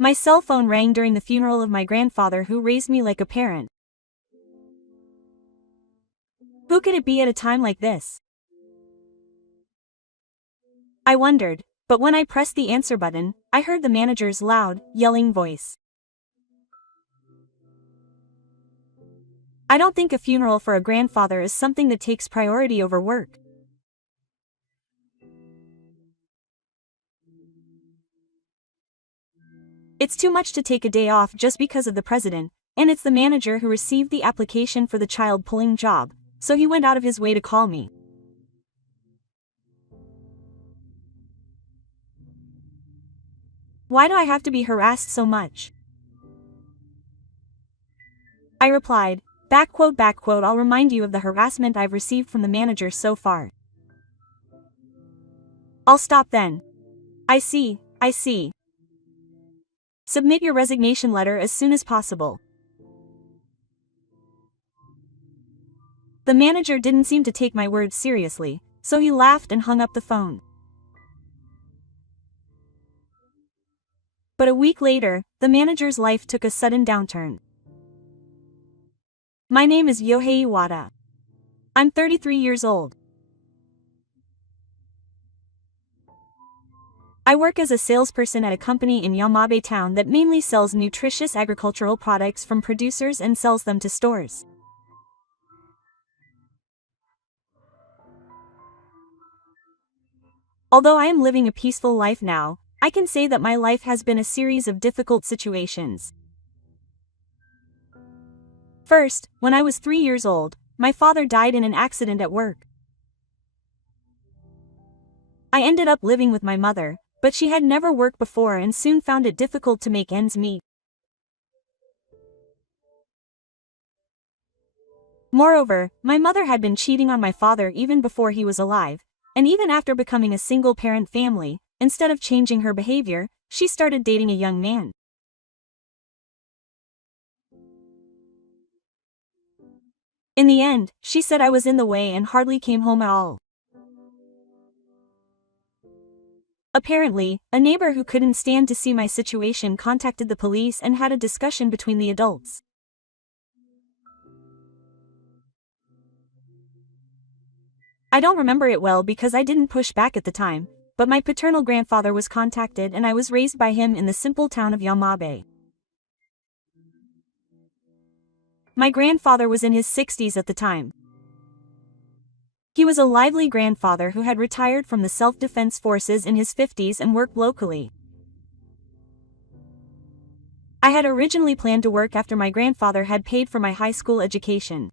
My cell phone rang during the funeral of my grandfather who raised me like a parent. Who could it be at a time like this? I wondered, but when I pressed the answer button, I heard the manager's loud, yelling voice. I don't think a funeral for a grandfather is something that takes priority over work. It's too much to take a day off just because of the president, and it's the manager who received the application for the child pulling job, so he went out of his way to call me. Why do I have to be harassed so much? I replied, backquote, I'll remind you of the harassment I've received from the manager so far. I'll stop then. I see. Submit your resignation letter as soon as possible. The manager didn't seem to take my words seriously, so he laughed and hung up the phone. But a week later, the manager's life took a sudden downturn. My name is Yohei Iwata. I'm 33 years old. I work as a salesperson at a company in Yamabe town that mainly sells nutritious agricultural products from producers and sells them to stores. Although I am living a peaceful life now, I can say that my life has been a series of difficult situations. First, when I was 3 years old, my father died in an accident at work. I ended up living with my mother, but she had never worked before and soon found it difficult to make ends meet. Moreover, my mother had been cheating on my father even before he was alive, and even after becoming a single-parent family, instead of changing her behavior, she started dating a young man. In the end, she said I was in the way and hardly came home at all. Apparently, a neighbor who couldn't stand to see my situation contacted the police and had a discussion between the adults. I don't remember it well because I didn't push back at the time, but my paternal grandfather was contacted and I was raised by him in the simple town of Yamabe. My grandfather was in his 60s at the time. He was a lively grandfather who had retired from the self-defense forces in his 50s and worked locally. I had originally planned to work after my grandfather had paid for my high school education.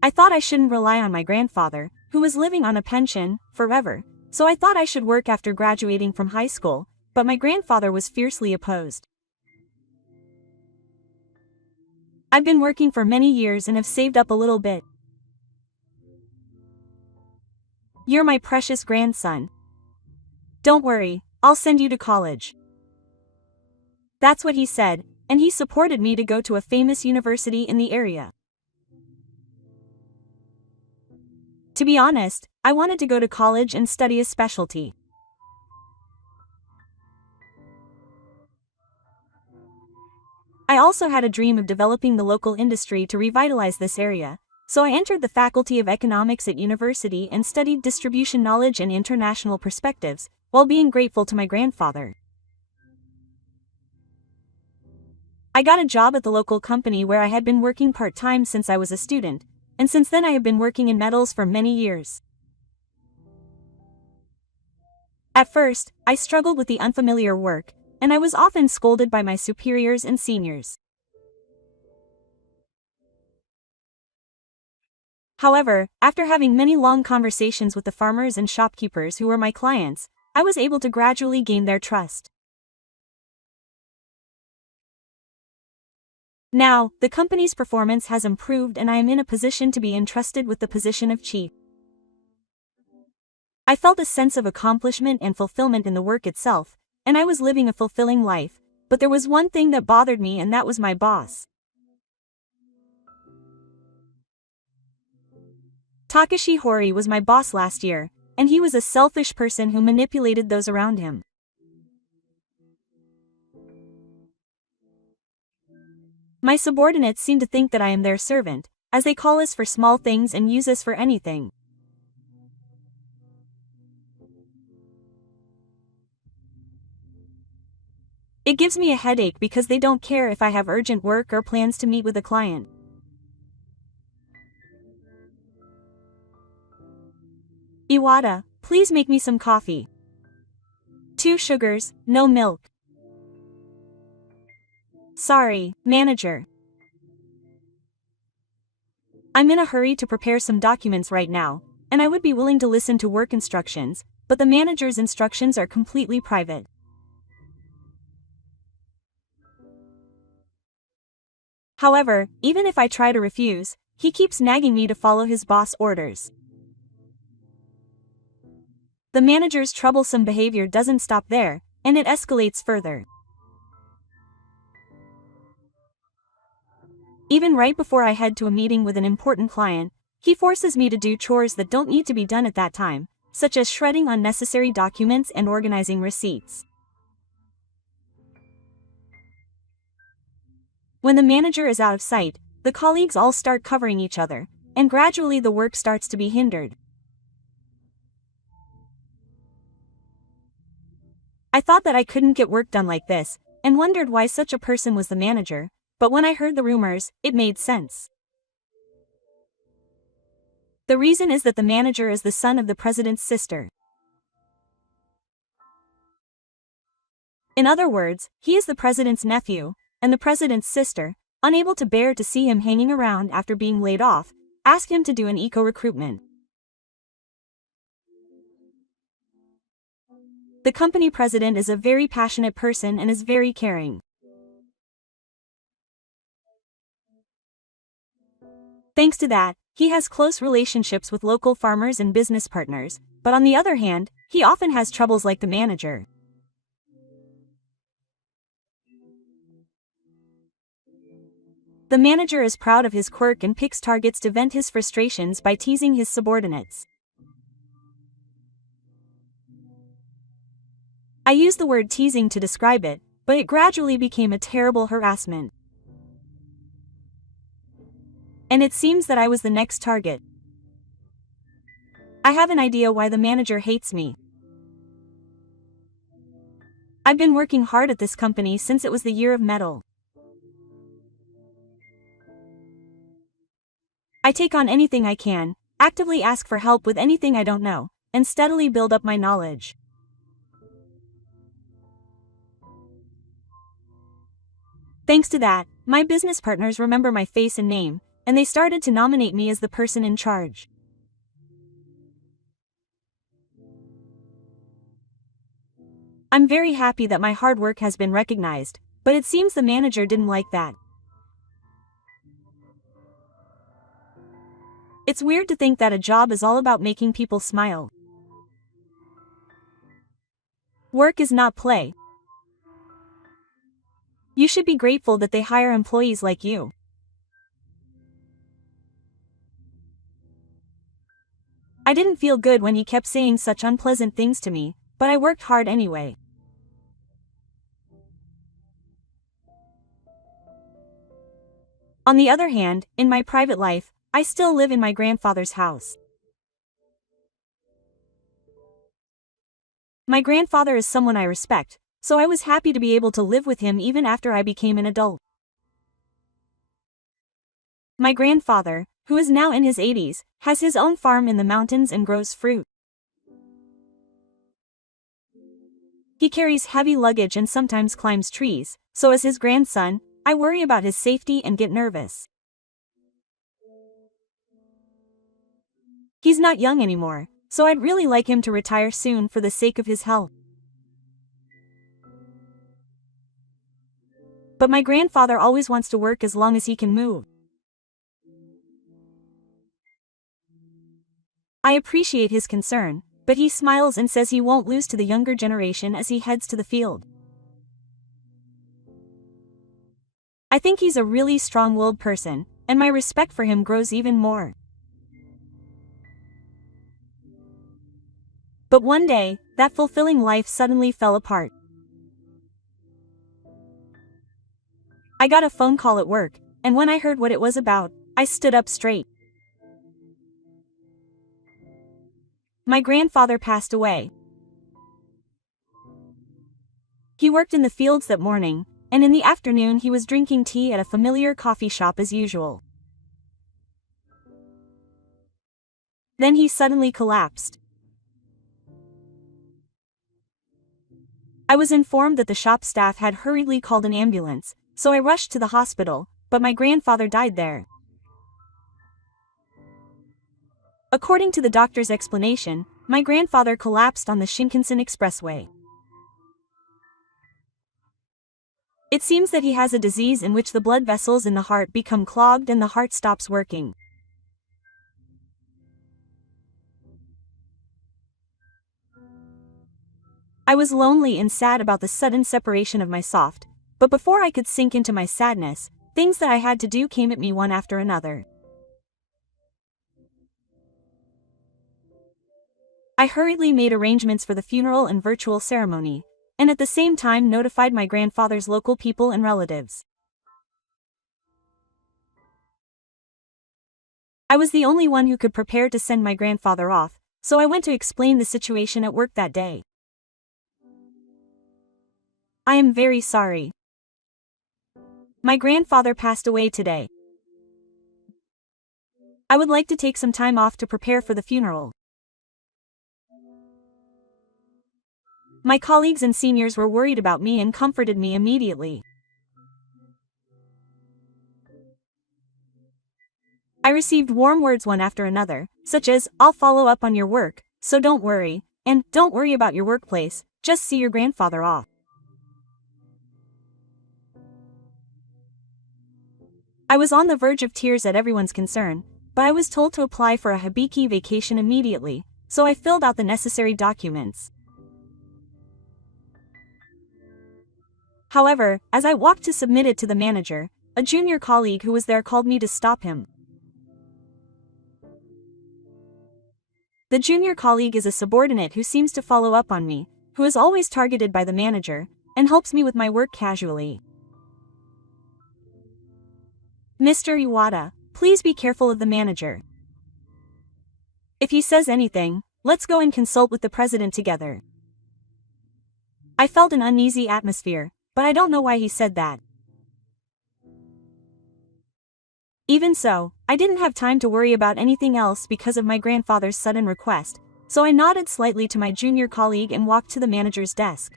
I thought I shouldn't rely on my grandfather, who was living on a pension, forever, so I thought I should work after graduating from high school, but my grandfather was fiercely opposed. I've been working for many years and have saved up a little bit. You're my precious grandson. Don't worry, I'll send you to college. That's what he said, and he supported me to go to a famous university in the area. To be honest, I wanted to go to college and study a specialty. I also had a dream of developing the local industry to revitalize this area, so I entered the Faculty of Economics at university and studied distribution knowledge and international perspectives, while being grateful to my grandfather. I got a job at the local company where I had been working part-time since I was a student, and since then I have been working in metals for many years. At first, I struggled with the unfamiliar work, and I was often scolded by my superiors and seniors. However, after having many long conversations with the farmers and shopkeepers who were my clients, I was able to gradually gain their trust. Now, the company's performance has improved and I am in a position to be entrusted with the position of chief. I felt a sense of accomplishment and fulfillment in the work itself, and I was living a fulfilling life, but there was one thing that bothered me and that was my boss. Takashi Hori was my boss last year, and he was a selfish person who manipulated those around him. My subordinates seem to think that I am their servant, as they call us for small things and use us for anything. It gives me a headache because they don't care if I have urgent work or plans to meet with a client. Iwata, please make me some coffee. 2 sugars, no milk. Sorry, manager. I'm in a hurry to prepare some documents right now, and I would be willing to listen to work instructions, but the manager's instructions are completely private. However, even if I try to refuse, he keeps nagging me to follow his boss' orders. The manager's troublesome behavior doesn't stop there, and it escalates further. Even right before I head to a meeting with an important client, he forces me to do chores that don't need to be done at that time, such as shredding unnecessary documents and organizing receipts. When the manager is out of sight, the colleagues all start covering each other, and gradually the work starts to be hindered. I thought that I couldn't get work done like this, and wondered why such a person was the manager, but when I heard the rumors, it made sense. The reason is that the manager is the son of the president's sister. In other words, he is the president's nephew, and the president's sister, unable to bear to see him hanging around after being laid off, asked him to do an eco-recruitment. The company president is a very passionate person and is very caring. Thanks to that, he has close relationships with local farmers and business partners, but on the other hand, he often has troubles like the manager. The manager is proud of his quirk and picks targets to vent his frustrations by teasing his subordinates. I use the word teasing to describe it, but it gradually became a terrible harassment. And it seems that I was the next target. I have an idea why the manager hates me. I've been working hard at this company since it was the year of metal. I take on anything I can, actively ask for help with anything I don't know, and steadily build up my knowledge. Thanks to that, my business partners remember my face and name, and they started to nominate me as the person in charge. I'm very happy that my hard work has been recognized, but it seems the manager didn't like that. It's weird to think that a job is all about making people smile. Work is not play. You should be grateful that they hire employees like you. I didn't feel good when he kept saying such unpleasant things to me, but I worked hard anyway. On the other hand, in my private life, I still live in my grandfather's house. My grandfather is someone I respect, so I was happy to be able to live with him even after I became an adult. My grandfather, who is now in his 80s, has his own farm in the mountains and grows fruit. He carries heavy luggage and sometimes climbs trees, so as his grandson, I worry about his safety and get nervous. He's not young anymore, so I'd really like him to retire soon for the sake of his health. But my grandfather always wants to work as long as he can move. I appreciate his concern, but he smiles and says he won't lose to the younger generation as he heads to the field. I think he's a really strong-willed person, and my respect for him grows even more. But one day, that fulfilling life suddenly fell apart. I got a phone call at work, and when I heard what it was about, I stood up straight. My grandfather passed away. He worked in the fields that morning, and in the afternoon he was drinking tea at a familiar coffee shop as usual. Then he suddenly collapsed. I was informed that the shop staff had hurriedly called an ambulance, so I rushed to the hospital, but my grandfather died there. According to the doctor's explanation, my grandfather collapsed on the Shinkansen Expressway. It seems that he has a disease in which the blood vessels in the heart become clogged and the heart stops working. I was lonely and sad about the sudden separation of my soft, but before I could sink into my sadness, things that I had to do came at me one after another. I hurriedly made arrangements for the funeral and virtual ceremony, and at the same time notified my grandfather's local people and relatives. I was the only one who could prepare to send my grandfather off, so I went to explain the situation at work that day. I am very sorry. My grandfather passed away today. I would like to take some time off to prepare for the funeral. My colleagues and seniors were worried about me and comforted me immediately. I received warm words one after another, such as, "I'll follow up on your work, so don't worry," and "Don't worry about your workplace, just see your grandfather off." I was on the verge of tears at everyone's concern, but I was told to apply for a Hibiki vacation immediately, so I filled out the necessary documents. However, as I walked to submit it to the manager, a junior colleague who was there called me to stop him. The junior colleague is a subordinate who seems to follow up on me, who is always targeted by the manager, and helps me with my work casually. "Mr. Iwata, please be careful of the manager. If he says anything, let's go and consult with the president together." I felt an uneasy atmosphere, but I don't know why he said that. Even so, I didn't have time to worry about anything else because of my grandfather's sudden request, so I nodded slightly to my junior colleague and walked to the manager's desk.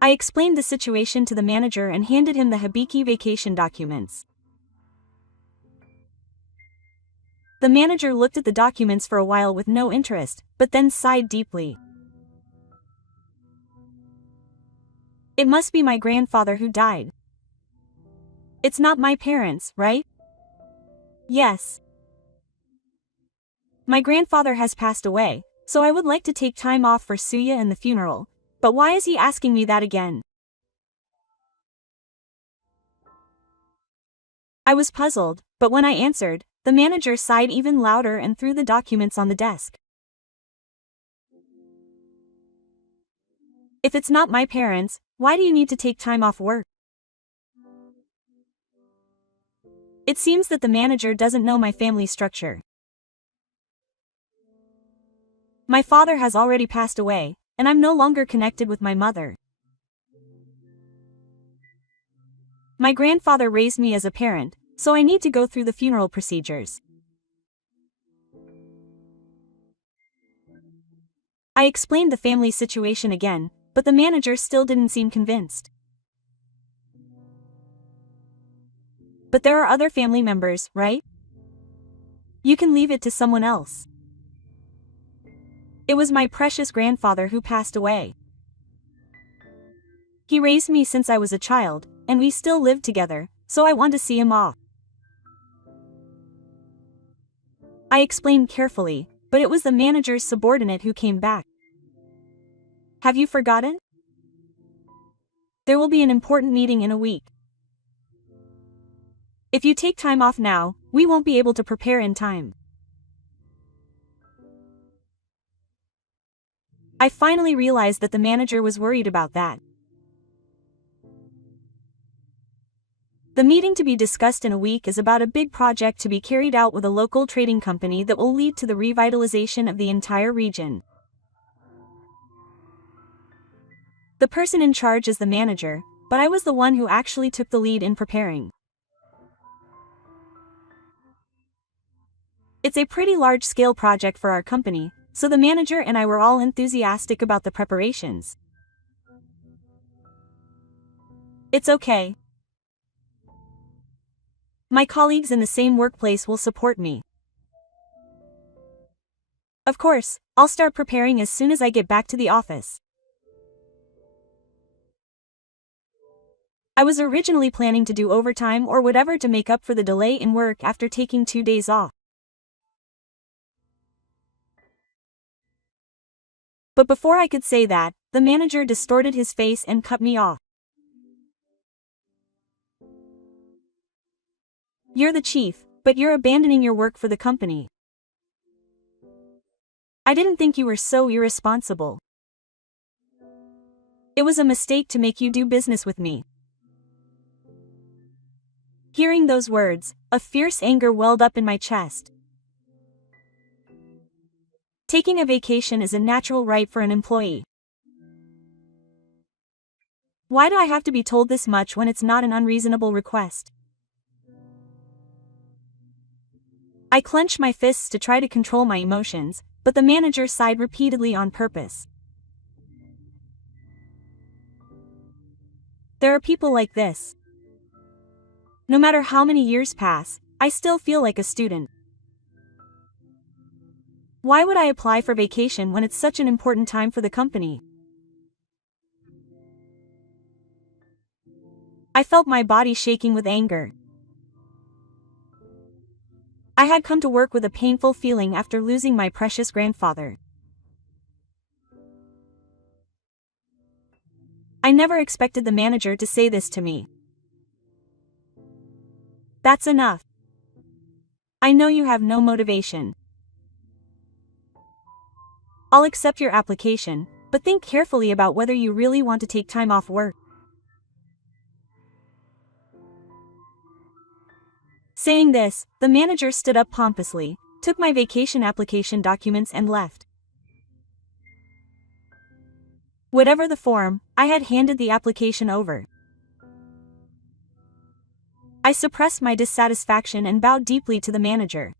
I explained the situation to the manager and handed him the Hibiki vacation documents. The manager looked at the documents for a while with no interest, but then sighed deeply. It must be my grandfather who died. It's not my parents, right? Yes. My grandfather has passed away, so I would like to take time off for Suya and the funeral, but why is he asking me that again? I was puzzled, but when I answered, the manager sighed even louder and threw the documents on the desk. If it's not my parents, why do you need to take time off work? It seems that the manager doesn't know my family structure. My father has already passed away, and I'm no longer connected with my mother. My grandfather raised me as a parent, so I need to go through the funeral procedures. I explained the family situation again, but the manager still didn't seem convinced. But there are other family members, right? You can leave it to someone else. It was my precious grandfather who passed away. He raised me since I was a child, and we still live together, so I want to see him off. I explained carefully, but it was the manager's subordinate who came back. Have you forgotten? There will be an important meeting in a week. If you take time off now, we won't be able to prepare in time. I finally realized that the manager was worried about that. The meeting to be discussed in a week is about a big project to be carried out with a local trading company that will lead to the revitalization of the entire region. The person in charge is the manager, but I was the one who actually took the lead in preparing. It's a pretty large-scale project for our company, so the manager and I were all enthusiastic about the preparations. It's okay. My colleagues in the same workplace will support me. Of course, I'll start preparing as soon as I get back to the office. I was originally planning to do overtime or whatever to make up for the delay in work after taking 2 days off. But before I could say that, the manager distorted his face and cut me off. You're the chief, but you're abandoning your work for the company. I didn't think you were so irresponsible. It was a mistake to make you do business with me. Hearing those words, a fierce anger welled up in my chest. Taking a vacation is a natural right for an employee. Why do I have to be told this much when it's not an unreasonable request? I clenched my fists to try to control my emotions, but the manager sighed repeatedly on purpose. There are people like this. No matter how many years pass, I still feel like a student. Why would I apply for vacation when it's such an important time for the company? I felt my body shaking with anger. I had come to work with a painful feeling after losing my precious grandfather. I never expected the manager to say this to me. That's enough. I know you have no motivation. I'll accept your application, but think carefully about whether you really want to take time off work. Saying this, the manager stood up pompously, took my vacation application documents and left. Whatever the form, I had handed the application over. I suppressed my dissatisfaction and bowed deeply to the manager.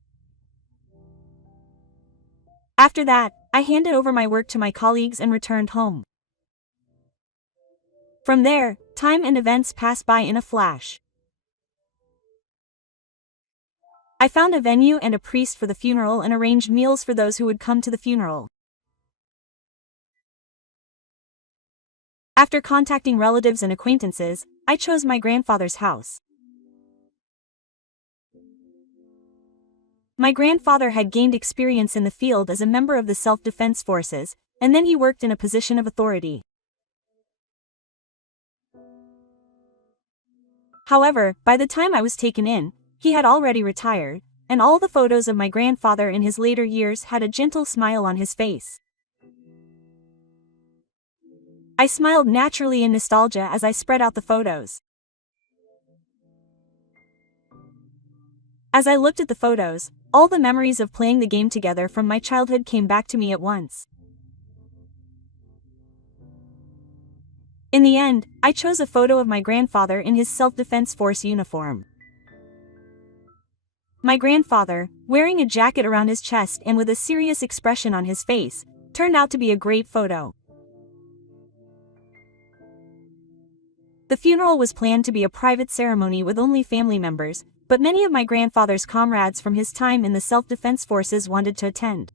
After that, I handed over my work to my colleagues and returned home. From there, time and events passed by in a flash. I found a venue and a priest for the funeral and arranged meals for those who would come to the funeral. After contacting relatives and acquaintances, I chose my grandfather's house. My grandfather had gained experience in the field as a member of the self-defense forces, and then he worked in a position of authority. However, by the time I was taken in, he had already retired, and all the photos of my grandfather in his later years had a gentle smile on his face. I smiled naturally in nostalgia as I spread out the photos. As I looked at the photos, all the memories of playing the game together from my childhood came back to me at once. In the end, I chose a photo of my grandfather in his self-defense force uniform. My grandfather, wearing a jacket around his chest and with a serious expression on his face, turned out to be a great photo. The funeral was planned to be a private ceremony with only family members, but many of my grandfather's comrades from his time in the self-defense forces wanted to attend.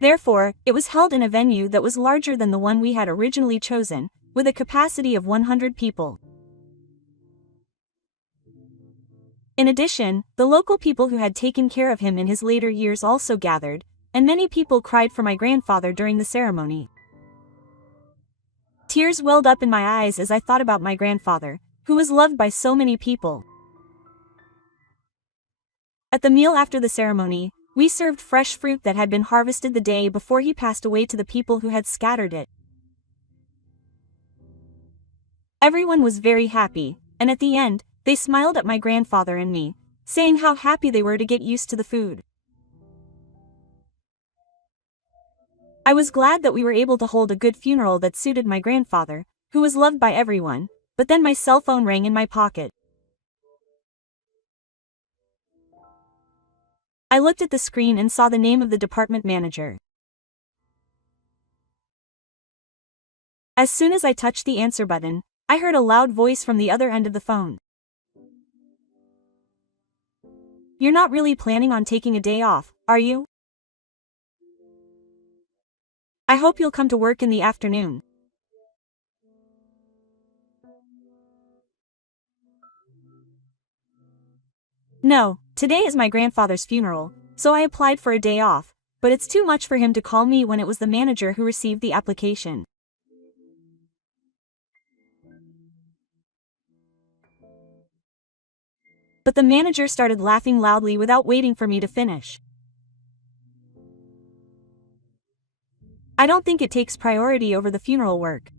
Therefore, it was held in a venue that was larger than the one we had originally chosen, with a capacity of 100 people. In addition, the local people who had taken care of him in his later years also gathered, and many people cried for my grandfather during the ceremony. Tears welled up in my eyes as I thought about my grandfather, who was loved by so many people. At the meal after the ceremony, we served fresh fruit that had been harvested the day before he passed away to the people who had scattered it. Everyone was very happy, and at the end, they smiled at my grandfather and me, saying how happy they were to get used to the food. I was glad that we were able to hold a good funeral that suited my grandfather, who was loved by everyone, but then my cell phone rang in my pocket. I looked at the screen and saw the name of the department manager. As soon as I touched the answer button, I heard a loud voice from the other end of the phone. "You're not really planning on taking a day off, are you? I hope you'll come to work in the afternoon." No, today is my grandfather's funeral, so I applied for a day off, but it's too much for him to call me when it was the manager who received the application. But the manager started laughing loudly without waiting for me to finish. "I don't think it takes priority over the funeral work.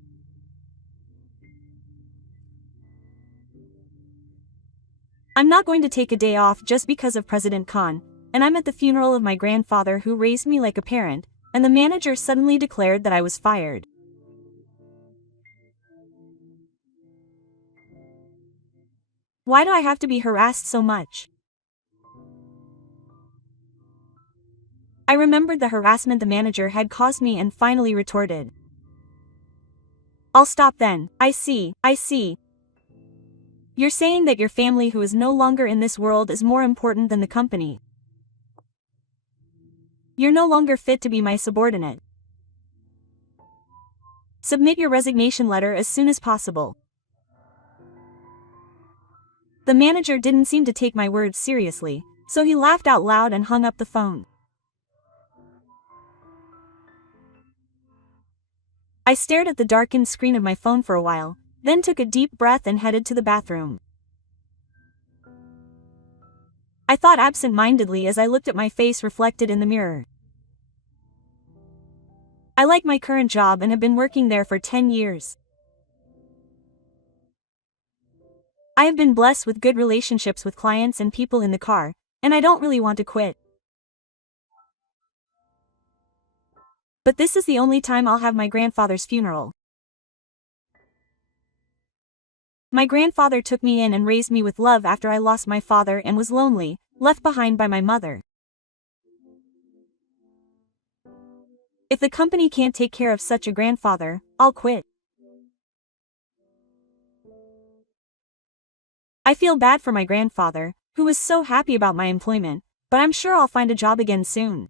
I'm not going to take a day off just because of President Khan, and I'm at the funeral of my grandfather who raised me like a parent," and the manager suddenly declared that I was fired. Why do I have to be harassed so much? I remembered the harassment the manager had caused me and finally retorted. "I'll stop then. I see. You're saying that your family who is no longer in this world is more important than the company. You're no longer fit to be my subordinate. Submit your resignation letter as soon as possible." The manager didn't seem to take my words seriously, so he laughed out loud and hung up the phone. I stared at the darkened screen of my phone for a while, then took a deep breath and headed to the bathroom. I thought absent-mindedly as I looked at my face reflected in the mirror. I like my current job and have been working there for 10 years. I have been blessed with good relationships with clients and people in the car, and I don't really want to quit. But this is the only time I'll have my grandfather's funeral. My grandfather took me in and raised me with love after I lost my father and was lonely, left behind by my mother. If the company can't take care of such a grandfather, I'll quit. I feel bad for my grandfather, who was so happy about my employment, but I'm sure I'll find a job again soon.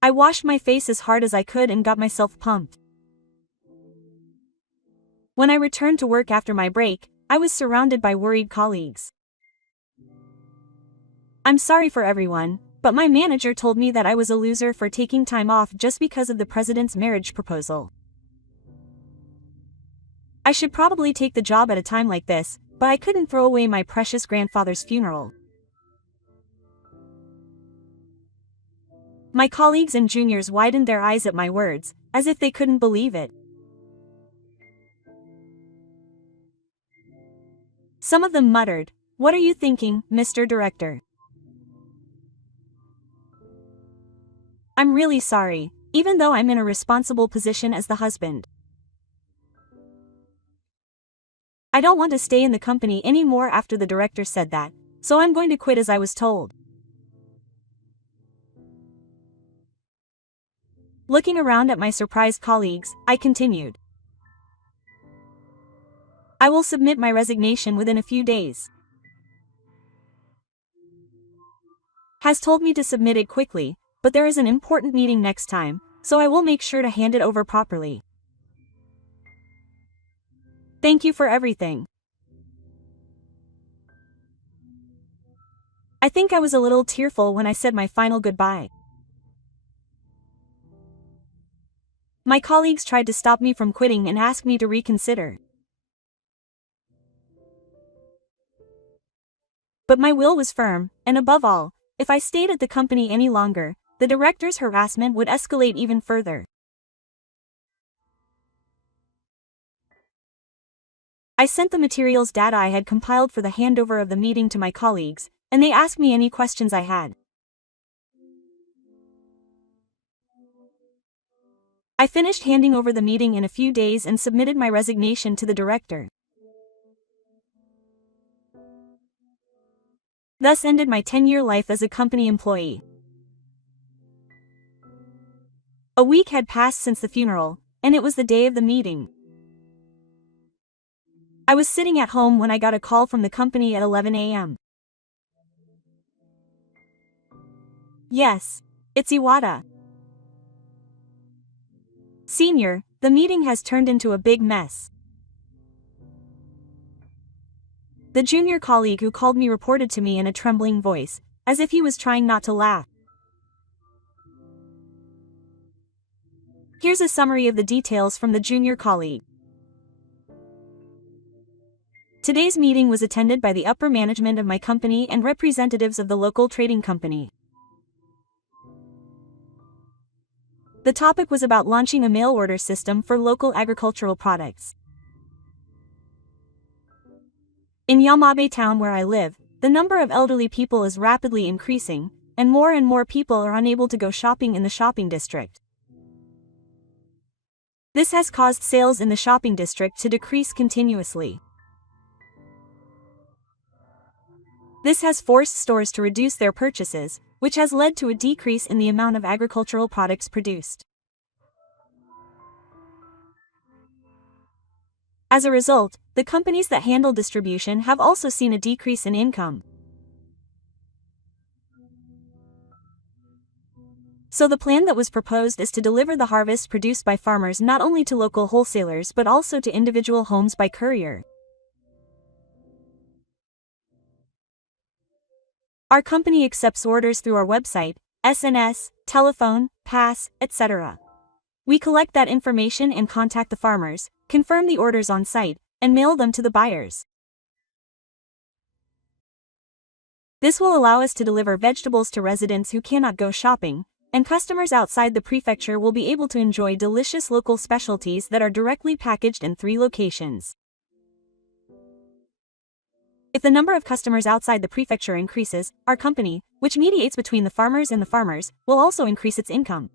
I washed my face as hard as I could and got myself pumped. When I returned to work after my break, I was surrounded by worried colleagues. "I'm sorry for everyone, but my manager told me that I was a loser for taking time off just because of the president's marriage proposal. I should probably take the job at a time like this, but I couldn't throw away my precious grandfather's funeral." My colleagues and juniors widened their eyes at my words, as if they couldn't believe it. Some of them muttered, "What are you thinking, Mr. Director? I'm really sorry, even though I'm in a responsible position as the husband. I don't want to stay in the company anymore after the director said that, so I'm going to quit as I was told." Looking around at my surprised colleagues, I continued. "I will submit my resignation within a few days. Has told me to submit it quickly, but there is an important meeting next time, so I will make sure to hand it over properly. Thank you for everything." I think I was a little tearful when I said my final goodbye. My colleagues tried to stop me from quitting and asked me to reconsider. But my will was firm, and above all, if I stayed at the company any longer, the director's harassment would escalate even further. I sent the materials data I had compiled for the handover of the meeting to my colleagues, and they asked me any questions I had. I finished handing over the meeting in a few days and submitted my resignation to the director. Thus ended my 10-year life as a company employee. A week had passed since the funeral, and it was the day of the meeting. I was sitting at home when I got a call from the company at 11 a.m. Yes, it's Iwata. Senior, the meeting has turned into a big mess. The junior colleague who called me reported to me in a trembling voice, as if he was trying not to laugh. Here's a summary of the details from the junior colleague. Today's meeting was attended by the upper management of my company and representatives of the local trading company. The topic was about launching a mail order system for local agricultural products. In Yamabe town where I live, the number of elderly people is rapidly increasing, and more people are unable to go shopping in the shopping district. This has caused sales in the shopping district to decrease continuously. This has forced stores to reduce their purchases, which has led to a decrease in the amount of agricultural products produced. As a result, the companies that handle distribution have also seen a decrease in income. So the plan that was proposed is to deliver the harvest produced by farmers not only to local wholesalers but also to individual homes by courier. Our company accepts orders through our website, SNS, telephone, pass, etc. We collect that information and contact the farmers, confirm the orders on site, and mail them to the buyers. This will allow us to deliver vegetables to residents who cannot go shopping, and customers outside the prefecture will be able to enjoy delicious local specialties that are directly packaged in 3 locations. If the number of customers outside the prefecture increases, our company, which mediates between the farmers and the farmers, will also increase its income.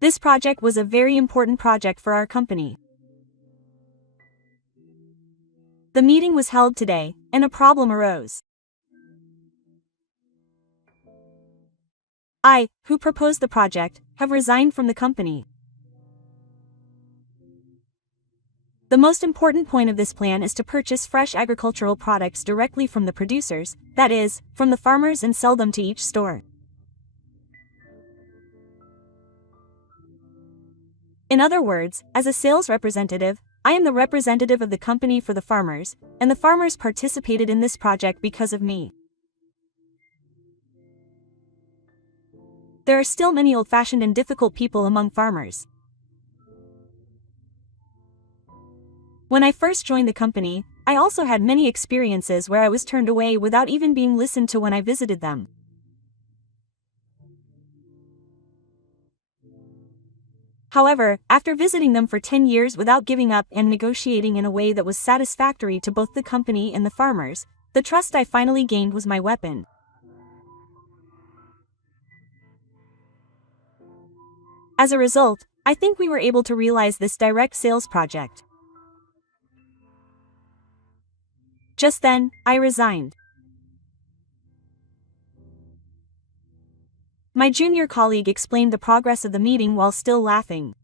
This project was a very important project for our company. The meeting was held today, and a problem arose. I, who proposed the project, have resigned from the company. The most important point of this plan is to purchase fresh agricultural products directly from the producers, that is, from the farmers, and sell them to each store. In other words, as a sales representative, I am the representative of the company for the farmers, and the farmers participated in this project because of me. There are still many old-fashioned and difficult people among farmers. When I first joined the company, I also had many experiences where I was turned away without even being listened to when I visited them. However, after visiting them for 10 years without giving up and negotiating in a way that was satisfactory to both the company and the farmers, the trust I finally gained was my weapon. As a result, I think we were able to realize this direct sales project. Just then, I resigned. My junior colleague explained the progress of the meeting while still laughing.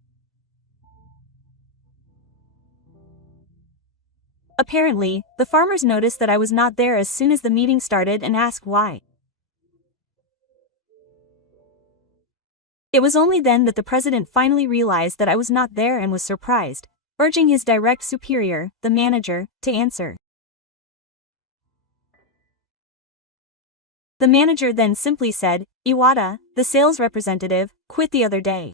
Apparently, the farmers noticed that I was not there as soon as the meeting started and asked why. It was only then that the president finally realized that I was not there and was surprised, urging his direct superior, the manager, to answer. The manager then simply said, "Iwata, the sales representative, quit the other day.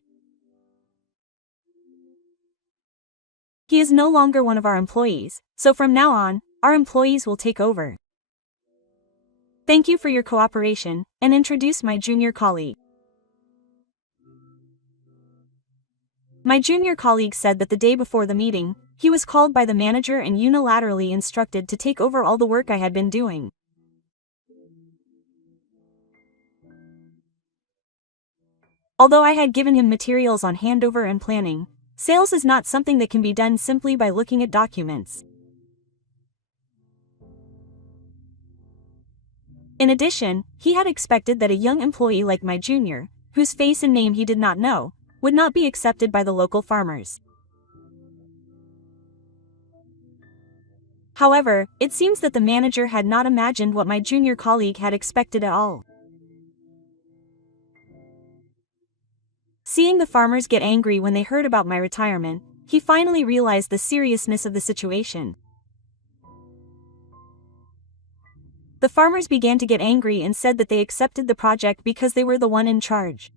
He is no longer one of our employees, so from now on, our employees will take over. Thank you for your cooperation," and introduced my junior colleague. My junior colleague said that the day before the meeting, he was called by the manager and unilaterally instructed to take over all the work I had been doing. Although I had given him materials on handover and planning, sales is not something that can be done simply by looking at documents. In addition, he had expected that a young employee like my junior, whose face and name he did not know, would not be accepted by the local farmers. However, it seems that the manager had not imagined what my junior colleague had expected at all. Seeing the farmers get angry when they heard about my retirement, he finally realized the seriousness of the situation. The farmers began to get angry and said that they accepted the project because they were the one in charge.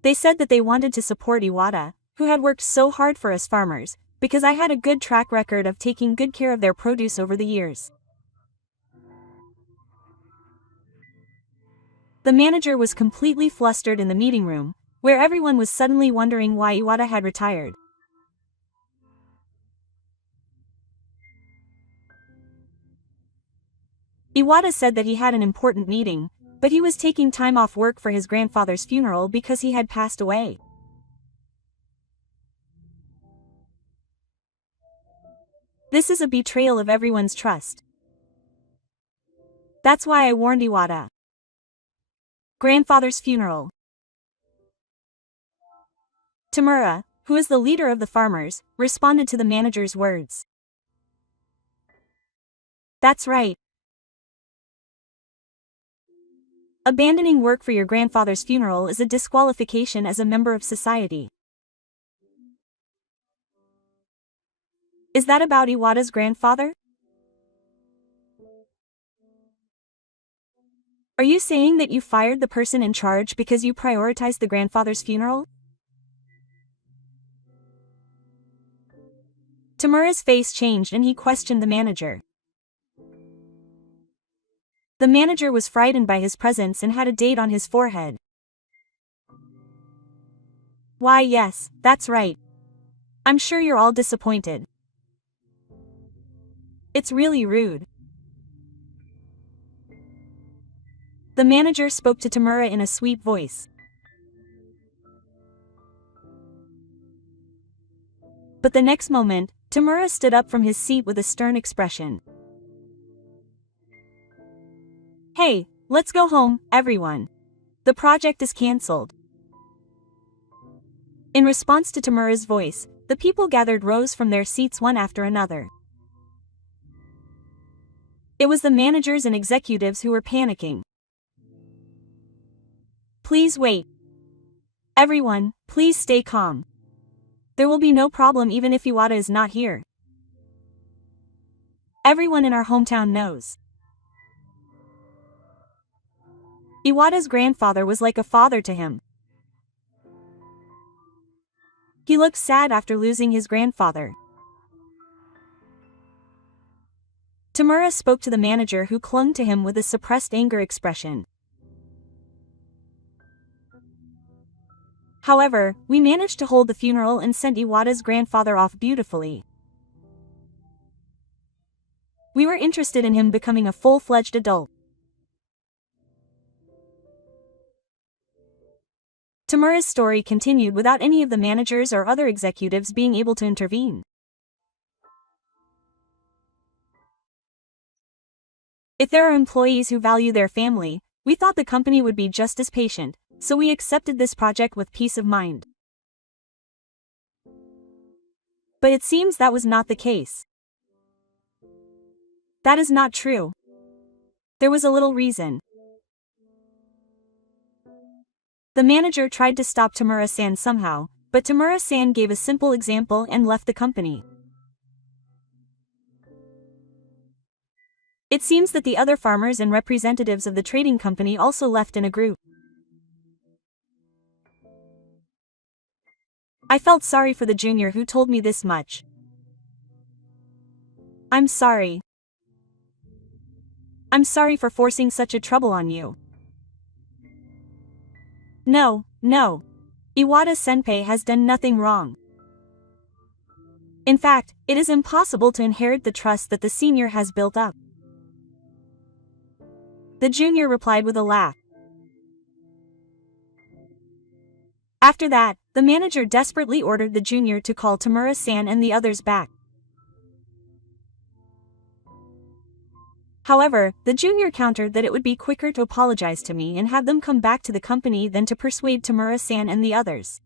They said that they wanted to support Iwata, who had worked so hard for us farmers, because I had a good track record of taking good care of their produce over the years. The manager was completely flustered in the meeting room, where everyone was suddenly wondering why Iwata had retired. Iwata said that he had an important meeting, but he was taking time off work for his grandfather's funeral because he had passed away. This is a betrayal of everyone's trust. That's why I warned Iwata. Grandfather's funeral. Tamura, who is the leader of the farmers, responded to the manager's words. That's right. Abandoning work for your grandfather's funeral is a disqualification as a member of society. Is that about Iwata's grandfather? Are you saying that you fired the person in charge because you prioritized the grandfather's funeral? Tamura's face changed and he questioned the manager. The manager was frightened by his presence and had a date on his forehead. Why yes, that's right. I'm sure you're all disappointed. It's really rude. The manager spoke to Tamura in a sweet voice. But the next moment, Tamura stood up from his seat with a stern expression. Hey, let's go home, everyone. The project is cancelled. In response to Tamura's voice, the people gathered rose from their seats one after another. It was the managers and executives who were panicking. Please wait. Everyone, please stay calm. There will be no problem even if Iwata is not here. Everyone in our hometown knows. Iwata's grandfather was like a father to him. He looked sad after losing his grandfather. Tamura spoke to the manager who clung to him with a suppressed anger expression. However, we managed to hold the funeral and sent Iwata's grandfather off beautifully. We were interested in him becoming a full-fledged adult. Tamura's story continued without any of the managers or other executives being able to intervene. If there are employees who value their family, we thought the company would be just as patient, so we accepted this project with peace of mind. But it seems that was not the case. That is not true. There was a little reason. The manager tried to stop Tamura-san somehow, but Tamura-san gave a simple example and left the company. It seems that the other farmers and representatives of the trading company also left in a group. I felt sorry for the junior who told me this much. I'm sorry. I'm sorry for forcing such a trouble on you. No. Iwata-senpai has done nothing wrong. In fact, it is impossible to inherit the trust that the senior has built up. The junior replied with a laugh. After that, the manager desperately ordered the junior to call Tamura-san and the others back. However, the junior countered that it would be quicker to apologize to me and have them come back to the company than to persuade Tamura-san and the others.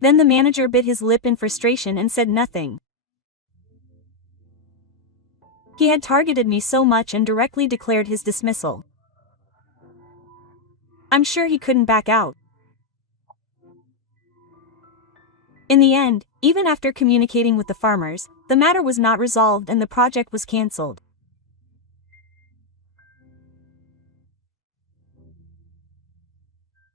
Then the manager bit his lip in frustration and said nothing. He had targeted me so much and directly declared his dismissal. I'm sure he couldn't back out. In the end, even after communicating with the farmers, the matter was not resolved and the project was cancelled.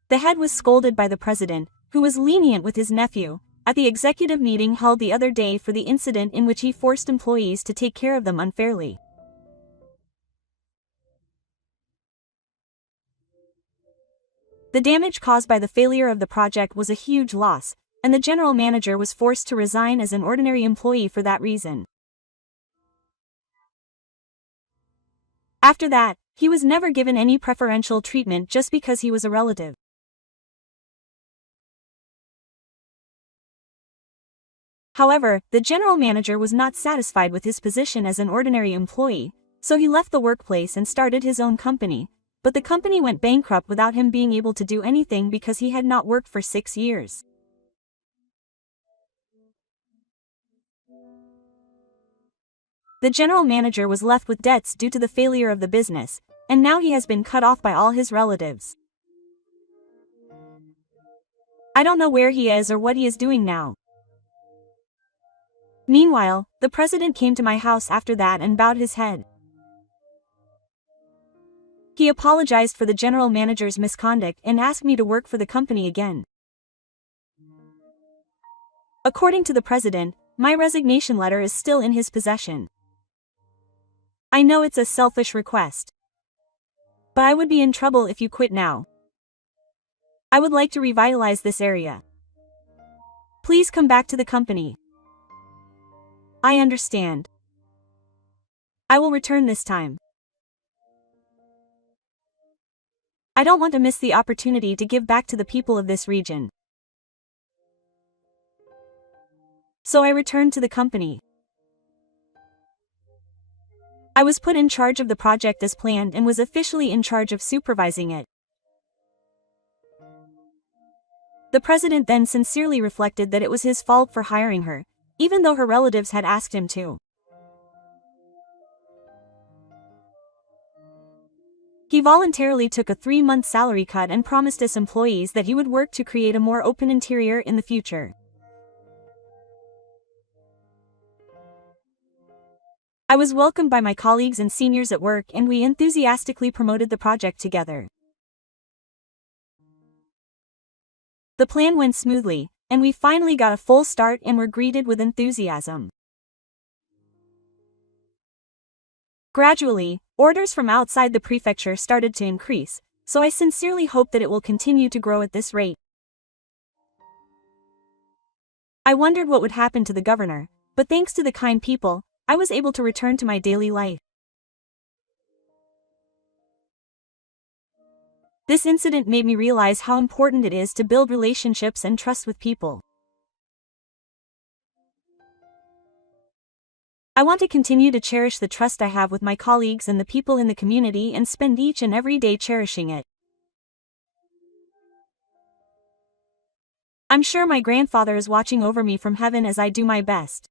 The head was scolded by the president, who was lenient with his nephew, at the executive meeting held the other day for the incident in which he forced employees to take care of them unfairly. The damage caused by the failure of the project was a huge loss, and the general manager was forced to resign as an ordinary employee for that reason. After that, he was never given any preferential treatment just because he was a relative. However, the general manager was not satisfied with his position as an ordinary employee, so he left the workplace and started his own company, but the company went bankrupt without him being able to do anything because he had not worked for 6 years. The general manager was left with debts due to the failure of the business, and now he has been cut off by all his relatives. I don't know where he is or what he is doing now. Meanwhile, the president came to my house after that and bowed his head. He apologized for the general manager's misconduct and asked me to work for the company again. According to the president, my resignation letter is still in his possession. I know it's a selfish request, but I would be in trouble if you quit now. I would like to revitalize this area. Please come back to the company. I understand. I will return this time. I don't want to miss the opportunity to give back to the people of this region. So I returned to the company. I was put in charge of the project as planned and was officially in charge of supervising it. The president then sincerely reflected that it was his fault for hiring her, even though her relatives had asked him to. He voluntarily took a 3-month salary cut and promised us employees that he would work to create a more open interior in the future. I was welcomed by my colleagues and seniors at work and we enthusiastically promoted the project together. The plan went smoothly, and we finally got a full start and were greeted with enthusiasm. Gradually, orders from outside the prefecture started to increase, so I sincerely hope that it will continue to grow at this rate. I wondered what would happen to the governor, but thanks to the kind people, I was able to return to my daily life. This incident made me realize how important it is to build relationships and trust with people. I want to continue to cherish the trust I have with my colleagues and the people in the community and spend each and every day cherishing it. I'm sure my grandfather is watching over me from heaven as I do my best.